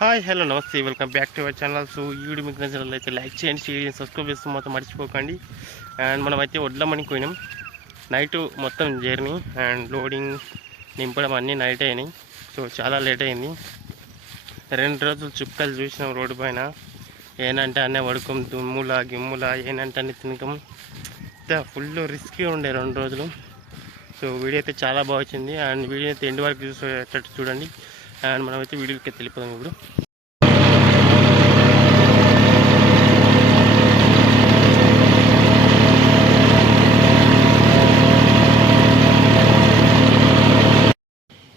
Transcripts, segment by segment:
Hi hello నమస్తే welcome back to our channel. So ఈ video మీకు నచ్చినట్లయితే లైక్ చేయండి, షేర్ చేయండి, సబ్స్క్రైబ్ చేస్తే మొత్తం మర్చిపోకండి. అండ్ మనమైతే వడ్లమనికి పోయినాం. నైట్ మొత్తం జర్నీ అండ్ లోడింగ్ నింపడం అన్నీ నైట్ అయినాయి. సో చాలా లేట్ అయింది. 2 రోజులు చుక్కలు చూసినాం రోడ్డు పైన. ఏనంటే అన్నీ వడుకం, దుమ్ములా గిమ్ములా ఏనంటే అన్నీ తినకం. ఫుల్ రిస్కీ ఉండే 2 రోజులు. సో వీడియో అయితే చాలా బాగా వచ్చింది. అండ్ వీడియో అయితే ఎండ్ వరకు చూసేటట్టు చూడండి. అండ్ మనమైతే వీడియోకి వెళ్ళిపోదాం ఇప్పుడు.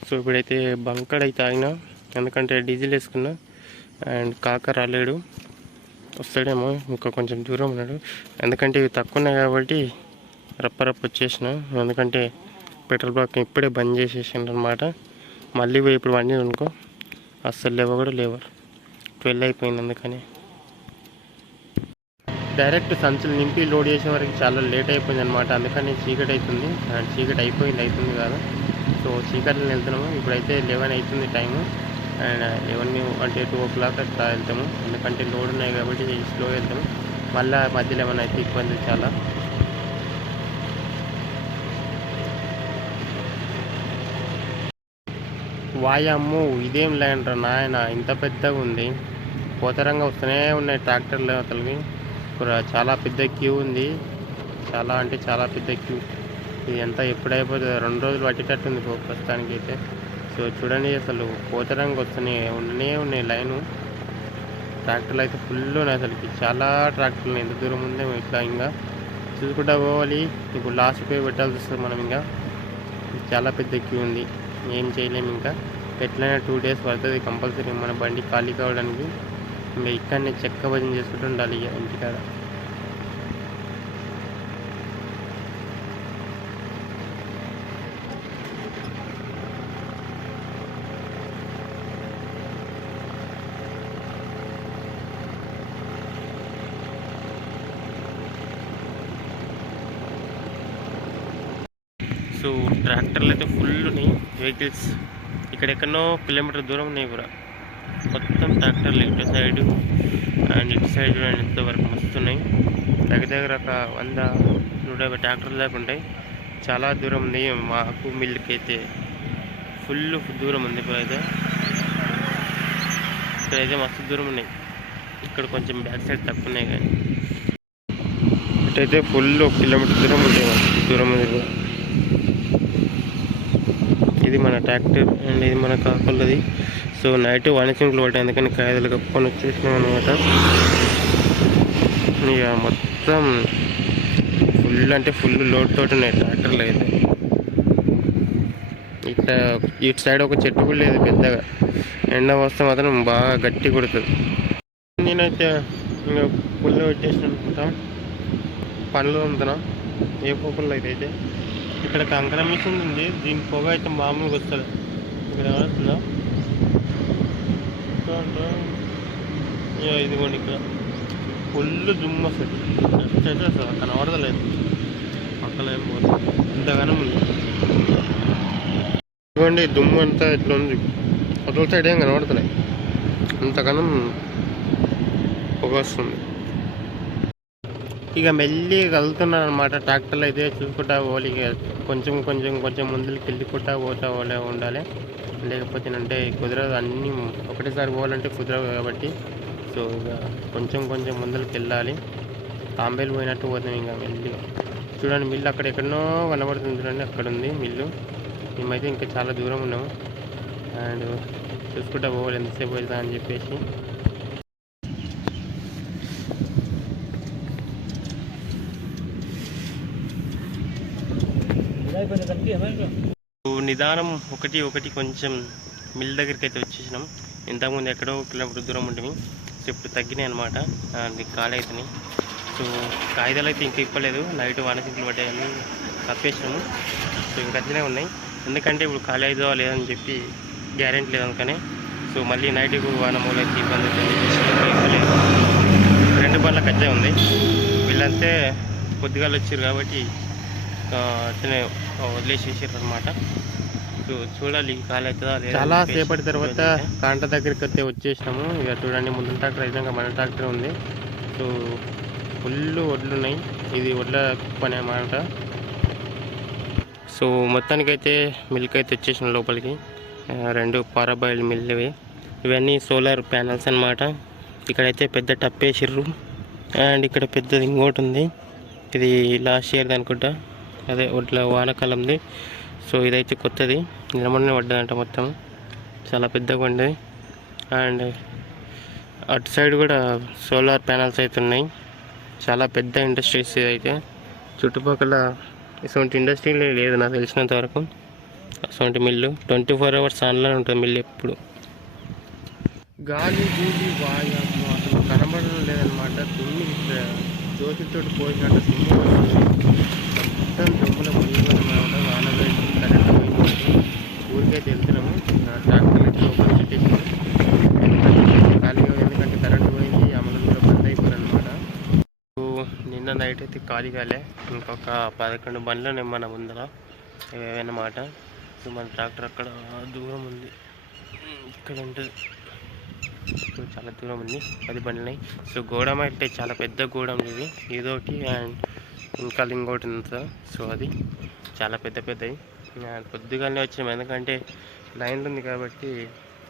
సో ఇప్పుడైతే బంకడ్ అయితే ఆగిన, ఎందుకంటే డీజిల్ వేసుకున్నా. అండ్ కాక రాలేడు, వస్తాడేమో, ఇంకా కొంచెం దూరం ఉన్నాడు. ఎందుకంటే ఇవి తక్కువ ఉన్నాయి కాబట్టి రప్ప వచ్చేసిన. ఎందుకంటే పెట్రోల్ బంక్ ఇప్పుడే బంద్ చేసేసాను అనమాట. మళ్ళీ పోయి ఇప్పుడు వండి అనుకో అస్సలు లేవ కూడా లేవరు. 12 అయిపోయింది. అందుకని డైరెక్ట్ సంచులు నింపి లోడ్ చేసే వరకు చాలా లేట్ అయిపోయింది అనమాట. అందుకని చీకటి అవుతుంది. అండ్ చీకటి అవుతుంది కాదు. సో చీకట్లో వెళ్తున్నాము. ఇప్పుడైతే 11 అవుతుంది టైము. అండ్ 11 అంటే 2 o'clock అట్లా వెళ్తాము. ఎందుకంటే లోడ్ ఉన్నాయి కాబట్టి స్లో వెళ్తాము. మళ్ళీ మధ్యలో ఏమైనా అయితే ఇబ్బంది చాలా. వాయమ్ము, ఇదేం ల్యాండ్ రా నాయన, ఇంత పెద్దగా ఉంది. పోతరంగా వస్తూనే ఉన్నాయి ట్రాక్టర్లు అతలివి. చాలా పెద్ద క్యూ ఉంది. చాలా అంటే చాలా పెద్ద క్యూ. ఇది ఎంత ఎప్పుడైపోతుంది, 2 రోజులు పట్టేటట్టుంది ప్రస్తుతానికి అయితే. సో చూడండి, అసలు పోతరంగా ఉన్నాయి లైను. ట్రాక్టర్లు అయితే ఫుల్ ఉన్నాయి అసలుకి. చాలా ట్రాక్టర్లు ఎంత దూరం ఉందో ఇట్లా ఇంకా చూసుకుంటా పోవాలి. ఇప్పుడు లాస్ట్ పోయి పెట్టాల్సి వస్తుంది మనం. ఇంకా చాలా పెద్ద క్యూ ఉంది. ఏం చేయలేము. ఇంకా ఎట్లయినా 2 days పడుతుంది కంపల్సరీ మన బండి ఖాళీ కావడానికి. ఇంకా ఇక్కడనే చెక్క భజన చేసుకుంటూ ఉండాలి ఇక ఇంటికాడ. సో ట్రాక్టర్లు అయితే ఫుల్ ఉన్నాయి, వెహికల్స్. ఇక్కడెక్కడో కిలోమీటర్ దూరం ఉన్నాయి కూడా మొత్తం ట్రాక్టర్లు. ఇటు సైడు అండ్ ఇటు సైడ్ ఇంతవరకు మస్తున్నాయి. దగ్గర ఒక 100-150 ట్రాక్టర్లు దాకా ఉంటాయి. చాలా దూరం ఉంది. మాకు మిల్లుకి అయితే ఫుల్ దూరం ఉంది. ఇక్కడైతే మస్తు దూరం ఉన్నాయి. ఇక్కడ కొంచెం బ్యాక్ సైడ్ తక్కువ ఉన్నాయి, కానీ ఇటైతే ఫుల్ 1 కిలోమీటర్ దూరం ఉంటాయి. దూరం ఉంది కూడా. ఇది మన ట్రాక్టర్ అండ్ ఇది మన కాకులది. సో నైట్ వాణిజ్యంలో పడ్డాయి, అందుకని కాయలు కప్పుకొని వచ్చేసినాం అనమాట. ఇక మొత్తం ఫుల్ అంటే ఫుల్ లోడ్ తోటి ఉన్నాయి ట్రాక్టర్లు అయితే. ఇటు సైడ్ ఒక చెట్టు కూడా లేదు పెద్దగా. ఎండ వస్తే మాత్రం బాగా గట్టి కొడుతుంది. నేనైతే ఇంకా పుల్లు పెట్టేసిన అనుకుంటా. పనులు ఉంటున్నా ఏ పొక్కుల్లో అయితే. ఇక్కడ కంకర మిషన్ ఉంది. దీని పొగ అయితే మామూలుగా వస్తుంది. ఇక్కడ ఏమవుతుందా ఇదిగోండి, ఇక్కడ ఫుల్ దుమ్ము వస్తుంది. అయితే అసలు కనబడతలేదు. పక్కన ఏం పోతుంది, ఇంతగానం ఉంది. ఇదిగోండి దుమ్ము అంతా ఇట్లా ఉంది. అసలు సైడ్ ఏం కనబడుతున్నాయి. అంతగానం పొగ వస్తుంది. ఇక మెల్లి కదులుతున్నాను అనమాట. ట్రాక్టర్లు అయితే చూసుకుంటా పోవాలి. కొంచెం కొంచెం కొంచెం ముందుకు వెళ్ళికుంటా పోతా ఉండాలి. లేకపోతే అంటే కుదరదు. అన్నీ ఒకటేసారి పోవాలంటే కుదరదు కాబట్టి సో ఇక కొంచెం కొంచెం ముందుకు వెళ్ళాలి. తాంబేలు పోయినట్టు పోతాం ఇంకా మెల్లిగా. చూడండి మిల్లు అక్కడ ఎక్కడనో కనబడుతుంది. చూడండి అక్కడ ఉంది మిల్లు. మేమైతే ఇంకా చాలా దూరం ఉన్నాము. అండ్ చూసుకుంటా పోవాలి ఎంతసేపు వెళ్తా అని చెప్పేసి. నిదానం ఒకటి కొంచెం మిల్ దగ్గరికి అయితే వచ్చేసినాం. ఇంతకుముందు ఎక్కడో 1 కిలోమీటర్ దూరం ఉంటుంది. సో ఇప్పుడు తగ్గినాయి అనమాట. అండ్ ఖాళీ అవుతున్నాయి. సో కాగితాలు అయితే ఇంకా ఇప్పలేదు. నైట్ వానసింకులు పడ్డాయని కప్పేసినాము. సో ఇంకా అట్లనే ఉన్నాయి. ఎందుకంటే ఇప్పుడు ఖాళీ అవుతుందో లేదని చెప్పి గ్యారెంటీ లేదు అందుకనే. సో మళ్ళీ నైట్కు వాన మూలకి ఇబ్బంది ఇవ్వలేదు. 2 బండ్ల కచ్చే ఉంది. వీళ్ళంతే పొద్దుగాలు వచ్చారు కాబట్టి అట్లనే వదిలేసేసారు అనమాట. చూడాలి ఖాళీ అవుతుందా లేదా. చాలా సేపటి తర్వాత కాంట దగ్గరికి అయితే వచ్చేసినాము. ఇక చూడండి ముందు ట్రాక్టర్ అయినాక మన ట్రాక్టర్ ఉంది. సో ఫుల్ వడ్లు ఉన్నాయి. ఇది వడ్ల పని అన్నమాట. సో మొత్తానికైతే మిల్క్ అయితే వచ్చేసిన లోపలికి. 2 పారాబాయిల్ మిల్లువి. ఇవన్నీ సోలార్ ప్యానల్స్ అన్నమాట. ఇక్కడైతే పెద్ద టప్ వేసిర్రు. అండ్ ఇక్కడ పెద్దది ఇంకోటి ఉంది. ఇది లాస్ట్ ఇయర్ అనుకుంటా, అదే వడ్ల వానకాలంది. సో ఇదైతే కొత్తది, నిలమనే పడ్డదంట. మొత్తం చాలా పెద్దగా ఉండేది. అండ్ అటు సైడ్ కూడా సోలార్ ప్యానల్స్ అయితే ఉన్నాయి. చాలా పెద్ద ఇండస్ట్రీస్ ఇదైతే. చుట్టుపక్కల ఇటువంటి ఇండస్ట్రీ లేదు నాకు తెలిసినంత వరకు. అటువంటి మిల్లు 24 hours ఆన్లైన్ ఉంటుంది మిల్లు ఎప్పుడు. గాలి గూలి వాయము అసలు కనబడడం లేదనమాట. తుమ్మి జోతితో పోయినట్టు తుమ్ము మొత్తం తుమ్ముల మునిగిపోయినమాట. వాన వేసి కరెంట్ పోయింది. ఊరికైతే వెళ్తున్నాము. ట్రాక్టర్ అయితే లోపల పెట్టేసాము ఖాళీగా, ఎందుకంటే కరెంట్ పోయింది. అమలు కూడా బంద్ అయిపోయింది అనమాట. నిన్న నైట్ అయితే ఖాళీగాలే. ఇంకొక 11 బండ్లు మన ముందర ఏవన్నమాట. సో మన ట్రాక్టర్ అక్కడ దూరం ఉంది, ఇక్కడ ఉంటుంది. సో చాలా దూరం ఉంది, 10 బండ్లు ఉన్నాయి. సో గోడమ అంటే చాలా పెద్ద గోడం ఇది, ఏదోటి. అండ్ ఇంకా ఇంకోటి ఉంది. సో అది చాలా పెద్దవి. పొద్దుగానే వచ్చినాం, ఎందుకంటే లైన్లు ఉంది కాబట్టి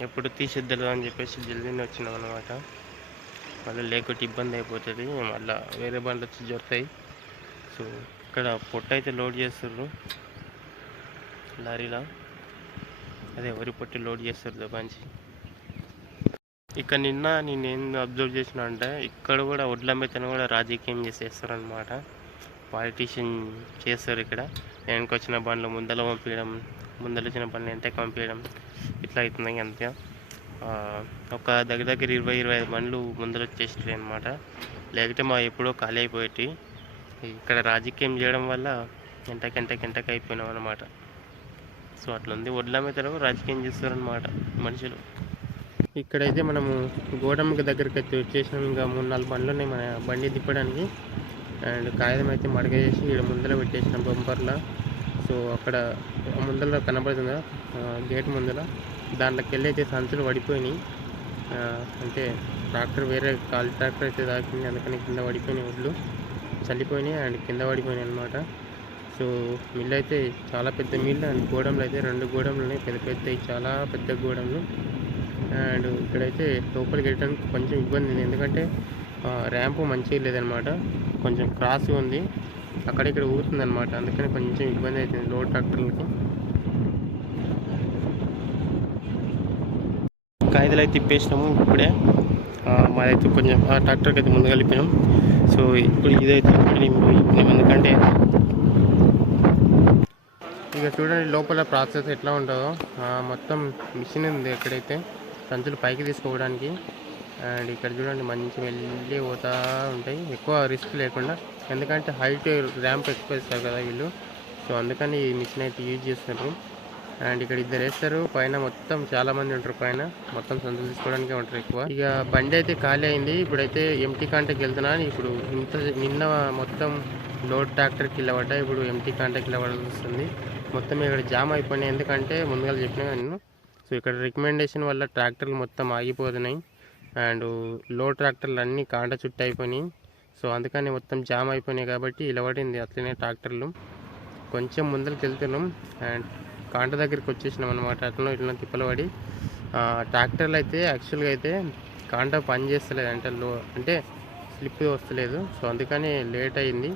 ఎప్పుడు తీసేద్దలు అని చెప్పేసి జల్దీనే వచ్చినాం అనమాట. మళ్ళీ లేకపోతే ఇబ్బంది అయిపోతుంది, మళ్ళీ వేరే బండ్లు వచ్చి జరుగుతాయి. సో ఇక్కడ పొట్టు అయితే లోడ్ చేస్తుర్రు లారీలో, అదే వరి పొట్టి లోడ్ చేస్తారు దబాంచి. ఇక్కడ నిన్న నేనేం అబ్జర్వ్ చేసిన అంటే, ఇక్కడ కూడా వడ్ల మెత్తను కూడా రాజకీయం చేసేస్తారు అనమాట. పాలిటీషియన్ చేస్తారు ఇక్కడ. వెనక వచ్చిన బండ్లు ముందర పంపించడం, ముందర వచ్చిన బండ్లు వెంటకి పంపించడం, ఇట్లా అవుతున్నాయి అంతే. ఒక దగ్గర 20-25 బండ్లు ముందర వచ్చేసాయి అనమాట. లేకపోతే మా ఎప్పుడో ఖాళీ అయిపోయేటి. ఇక్కడ రాజకీయం చేయడం వల్ల ఎంటకి అయిపోయినాం అనమాట. సో అట్లా ఉంది. వడ్ల మెత్తలో రాజకీయం చేస్తారనమాట మనుషులు. ఇక్కడైతే మనము గోడమ్మకి దగ్గరికి అయితే వచ్చేసినాం. ఇంకా 3-4 బండ్లు ఉన్నాయి మన బండి తిప్పడానికి. అండ్ కాగితం అయితే మడగ చేసి ఇక్కడ ముందర పెట్టేసినాం బంపర్లో. సో అక్కడ ముందర కనబడుతుందా గేట్ ముందర, దాంట్లోకి వెళ్ళి అయితే సంచులు పడిపోయినాయి. అంటే ట్రాక్టర్ వేరే ఖాళీ ట్రాక్టర్ అయితే తాకింది, అందుకని కింద పడిపోయినాయి, వడ్లు చల్లిపోయినాయి అండ్ కింద పడిపోయినాయి అనమాట. సో మిల్లు అయితే చాలా పెద్ద మిల్లు. అండ్ గోడంలో అయితే 2 గోడంలు ఉన్నాయి, పెద్ద చాలా పెద్ద గోడంలు. అండ్ ఇక్కడైతే లోపలికి వెళ్ళడానికి కొంచెం ఇబ్బంది ఉంది, ఎందుకంటే ర్యాంపు మంచిగా లేదనమాట, కొంచెం క్రాస్ ఉంది, అక్కడిక్కడ ఊరుతుంది అనమాట. అందుకని కొంచెం ఇబ్బంది అవుతుంది లోడ్ ట్రాక్టర్లకి. కాగితాలు అయితే తిప్పేసినాము ఇప్పుడే. మాదైతే కొంచెం ట్రాక్టర్కి అయితే ముందు కలిపినాం. సో ఇప్పుడు ఇదైతే ఎందుకంటే ఇక చూడండి లోపల ప్రాసెస్ ఎట్లా ఉంటుందో. మొత్తం మిషన్ ఉంది ఎక్కడైతే సంచులు పైకి తీసుకోవడానికి. అండ్ ఇక్కడ చూడండి మంచి వెళ్ళి పోతూ ఉంటాయి, ఎక్కువ రిస్క్ లేకుండా, ఎందుకంటే హైట్ ర్యాంప్ ఎక్కువ వేస్తారు కదా వీళ్ళు. సో అందుకని ఈ మిషన్ అయితే యూజ్ చేస్తారు. అండ్ ఇక్కడ 2 వేస్తారు, పైన మొత్తం చాలామంది ఉంటారు, పైన మొత్తం సంచులు తీసుకోవడానికే ఉంటారు ఎక్కువ. ఇక బండి అయితే ఖాళీ అయింది, ఇప్పుడైతే ఎంటీ కాంటాకి వెళ్తున్నాను. ఇప్పుడు నిన్న మొత్తం లోడ్ ట్రాక్టర్కి వెళ్ళబడ్డా, ఇప్పుడు ఎంటీ కాంటాకి వెళ్ళబడాల్సి వస్తుంది. మొత్తం ఇక్కడ జామ్ అయిపోయినాయి, ఎందుకంటే ముందుగా చెప్పినా నేను. సో ఇక్కడ రికమెండేషన్ వల్ల ట్రాక్టర్లు మొత్తం ఆగిపోతున్నాయి. అండ్ లోడ్ ట్రాక్టర్లు అన్నీ కాంట చుట్టూ అయిపోయినాయి. సో అందుకని మొత్తం జామ్ అయిపోయినాయి కాబట్టి ఇలా పడింది అట్లనే ట్రాక్టర్లు. కొంచెం ముందరికి వెళ్తున్నాం అండ్ కాంట దగ్గరికి వచ్చేసినాం అనమాట. అట్లా ఇట్లా తిప్పలు పడి ట్రాక్టర్లు అయితే యాక్చువల్గా అయితే కాంట పని చేస్తలేదు, అంటే స్లిప్ వస్తలేదు. సో అందుకని లేట్ అయింది.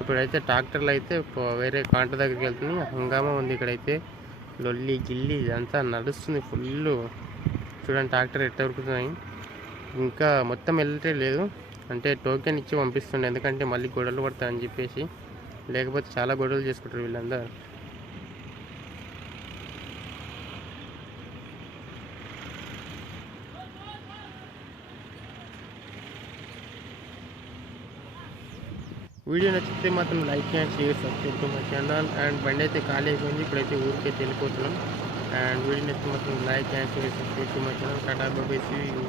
ఇప్పుడైతే ట్రాక్టర్లు అయితే వేరే కాంట దగ్గరికి వెళ్తున్నాయి. హంగామా ఉంది ఇక్కడైతే, లొల్లి గిల్లి ఇదంతా నడుస్తుంది ఫుల్. చూడండి ట్రాక్టర్ ఎట్లా ఉరుకుతున్నాయి. ఇంకా మొత్తం వెళ్ళటే లేదు, అంటే టోకెన్ ఇచ్చి పంపిస్తుండే, ఎందుకంటే మళ్ళీ గొడవలు పడతాయని చెప్పేసి, లేకపోతే చాలా గొడవలు చేసుకుంటారు వీళ్ళందరూ. వీడియో నచ్చితే మాత్రం like and share, subscribe to my channel. And బండి అయితే ఖాళీ అయిపోయింది, ఇప్పుడైతే ఊరికైతే వెళ్ళిపోతున్నాం. అండ్ వీడియో నచ్చితే మాత్రం like and share, subscribe to my channel. Tata bye bye, see you.